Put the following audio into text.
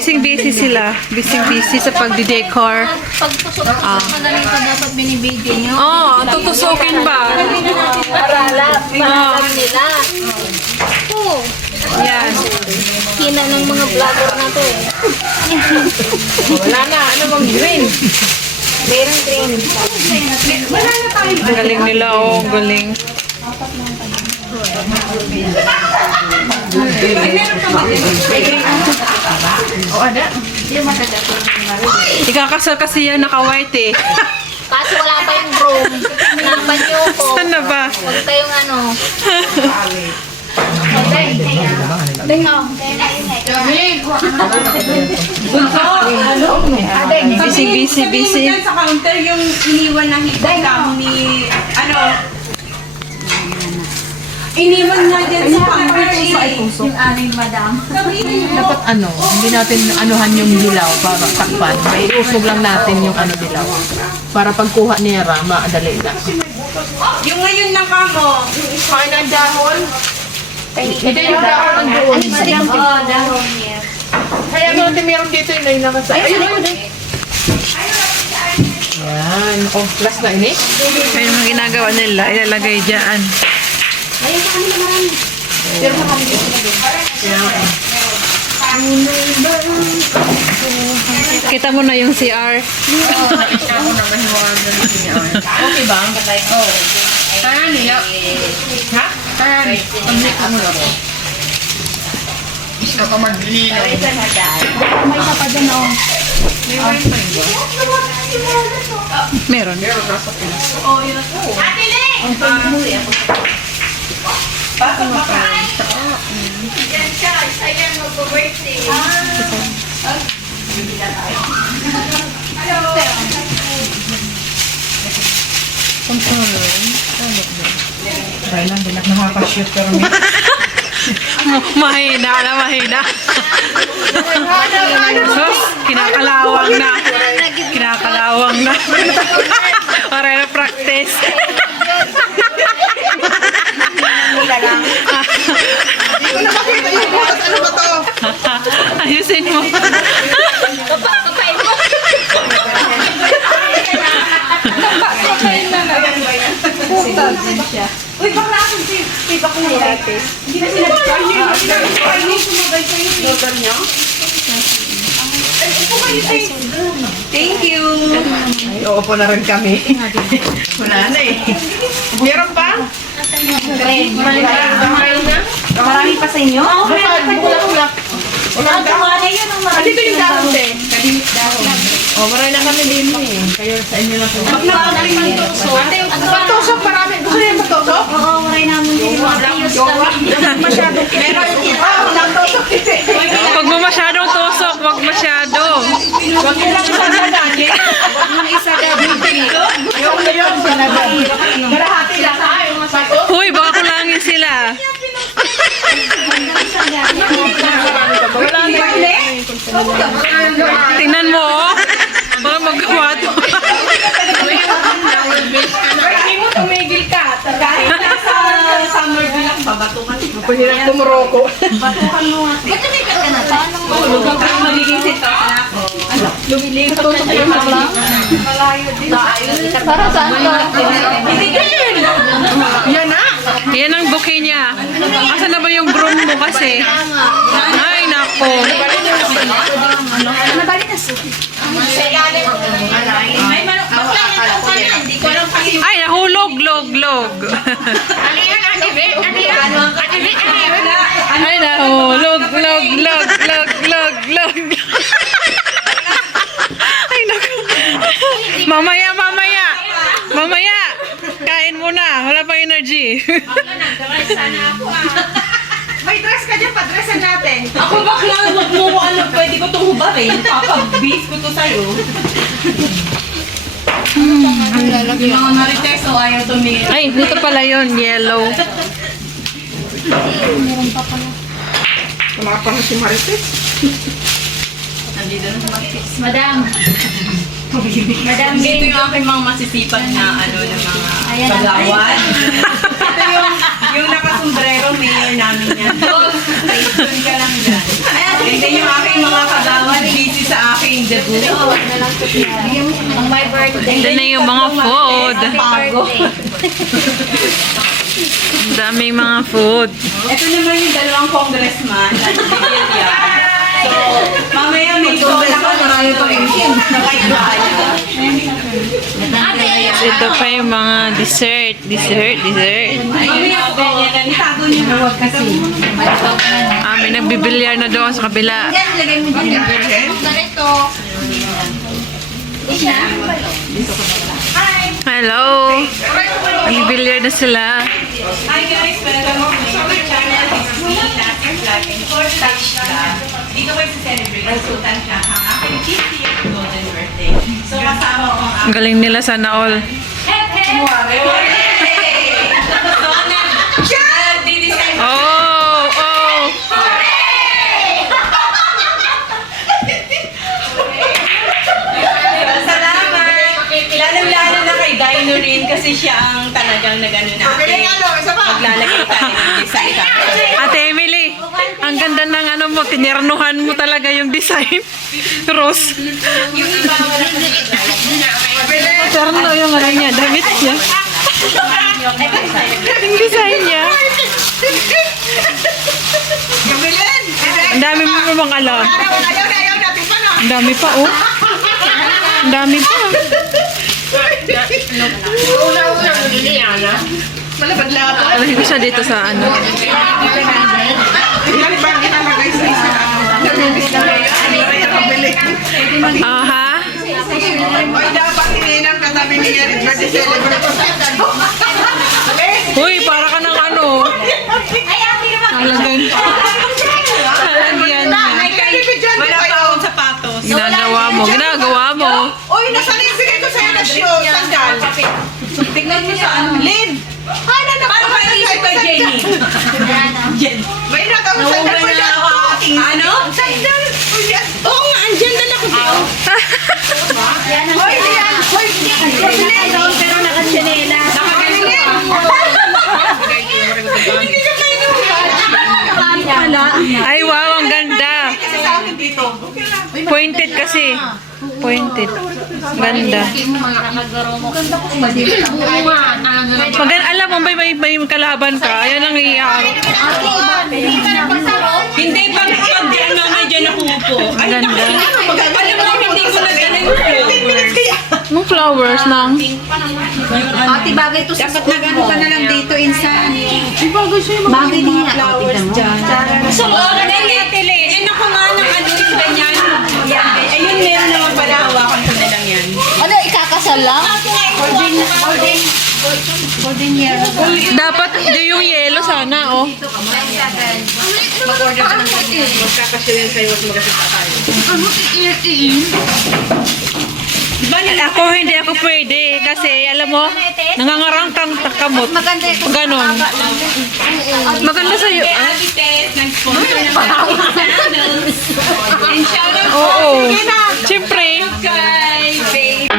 busy sila. Busy sa pagdi-decor. Pagtusok mo na rin ito dapat binibigyan nyo. Oh, tutusukin ba? Para nila. Oo. Yan. Kina ng mga vlogger na to eh. Wala na, ano bang green? Meron green. Ang galing nila, oh. Ang galing. O, ada? Ikakasal kasi yan naka-white eh. Kaso wala pa yung broom. Napanyo ko. Saan na ba? Huwag tayong ano. Busy. Diyan sa counter yung iniwan ng hibang ni iniwan nga dyan sa counter yung aming madam. Dapat ano, hindi natin anuhan yung dilaw para takpan. May usog lang natin yung ano dilaw. Para pagkuha niya madali na. Yung ngayon lang kamo. Kain ng dahon. Ito yung dahon ng doon. Oo, dahon niya. Kaya natin meron dito yung nakasa. Ayun. Yan. Oh, last na ini. Ayun ang ginagawa nila. Ilalagay dyan. Pero sa kami dito na doon. Kita mo na yung CR. Okay ba? Oo. Kaya niya. Ha? Kaya niya. Pag-make mo na po. Gusto ko maglino. May isa pa dyan oh. Meron. Try lang, di na nakaka-shoot pero may... Mahina. Sus, kinakalawang na. Para na practice. Ayusin mo. Uy, bakla ako si Pipa ko na dati. Hindi na sila sumabay kayo. Local niya? Thank you. Ay, oo po na rin kami. Wala na eh. Meron pa? Marami pa sa inyo? Bulak-bulak. Walang dahon. Dito yung dahon din. Kadimit dahon. Oh, marami na kami din eh. Kayo sa inyo na po. Patusok marami. Gusto niyo patusok? Oo, maray namin din yung mga views kami. Masyado. Meron yun. Walang tusok. Huwag mo masyadong tusok. Huwag masyado. Huwag nyo lang isagadanin. Yung isa gabi. Yung ngayon, sanagad. Karahati lang tayo. Huy, baka kulangin sila. Wala na. Tingnan mo, oh. Baka magawa to. Hindi mo tumigil ka. Kahit nasa summer bilang babatukan. Pwede lang tumuroko. Batukan mo nga. Ba't tumikat ka na? Paano mo? Lugang ka magiging sito. Lumilipat na tayo lang. Malayo din. Para saan to? Yan na. Yan ang bouquet niya. Asa na ba yung broom mo kasi? Ay, nako. May manok. Bakla yung tao ka na. Hindi ko alam kasi yung Ay, nahulog, log. Ay, nahulog, log. Ay, nako. Mamaya. Kain mo na. Wala pang energy. sana ako May dress ka dyan, padressan natin. Ako bakla, wag mo ko alam, pwede ko itong hubarin. Papabis ko to sa'yo. Yung mga marites, so ayaw tumingin. Ay, dito pala yun. Yellow. Tumapa na si Marites. Nandito na sa marites. Madam. Dito yung aking mga masisipag na ano na mga kagawad. Ito yung nakasombrero, mayor namin yan. Doon ka lang dyan. Ito yung aking mga kagawad, busy sa aking debut. Ang my birthday. Ito na yung mga food. Happy birthday. Ang daming mga food. Ito naman yung dalawang congressman. So, mamaya may sola ko na kayo pa rin. Ito pa yung mga dessert. Mamaya po ganyan. Itago niyo na huwag kasi. May nagbibilyar na doon sa kabila. Ganito. Hello! Nagbibilyar na sila. Hi guys! Welcome to my channel. This is me, Lassie Vlog and for Touch Vlog. Dito ko i-celebrate ang Sultan Shah ang aking 50th golden birthday. So kasama ko ang Ang galing nila sana all. Nagdi-design Oh! Salamat! Lalo-lalo na kay Dino rin kasi siya ang talagang nag-ano natin. Maglalagay tayo ng design. Ate Emily, ang ganda ng ano mo, tinirnuhan mo talaga yung design. Rose. Yung iba wala pa Terno yung ano niya, damit niya. Yung design niya. Ang dami mo pa bang alam? Ang dami pa, oh. Ang dami pa. Alagay ko siya dito sa ano. Aha. Uy, para ka ng ano. Halagyan. Halagyan niya. Wala pa akong sapatos. Ginagawa mo. Uy, nasa bigay ko sa'yo na shoe, sandal. Tignan mo sa ano. Lin! Ano na Paano ka naisip kay Jenny? May natawag sandal mo dyan. Ano? Sandal! Uy, yan. Oo nga, andyan na ako. Uy, yan. Uy, Pero nakachinela. hindi ka kayo Ay, wow, ang ganda. sa akin dito. Pointed kasi. Pointed. Ganda. Alam mo, may kalaban ka. Ayan ang iyak. Hindi pa pag dyan na may dyan nakupo. Ay, Ganda. alam mo, hindi ko na ganun yung Yung flowers ng... Ate, bagay to sa Dapat nag-ano ka na lang dito, insan. bagay niya. Flowers dyan. So, yan ako nga ng ano yung ganyan. Ayun, meron naman pala. Hawakan ko na lang yan. Ano, ikakasal lang? Golden year. Dapat yung yellow sana, oh. Mag-order ka ng Magkakasilin sa'yo at magkasipatay. Ako, hindi ako pwede. Kasi, alam mo, nangangarangkang takamot. Maganda ito. Ganon. Maganda sa'yo. Abby Tess, nag-sponsor ng sandals. And shout out Oo. Siyempre. kay Faye.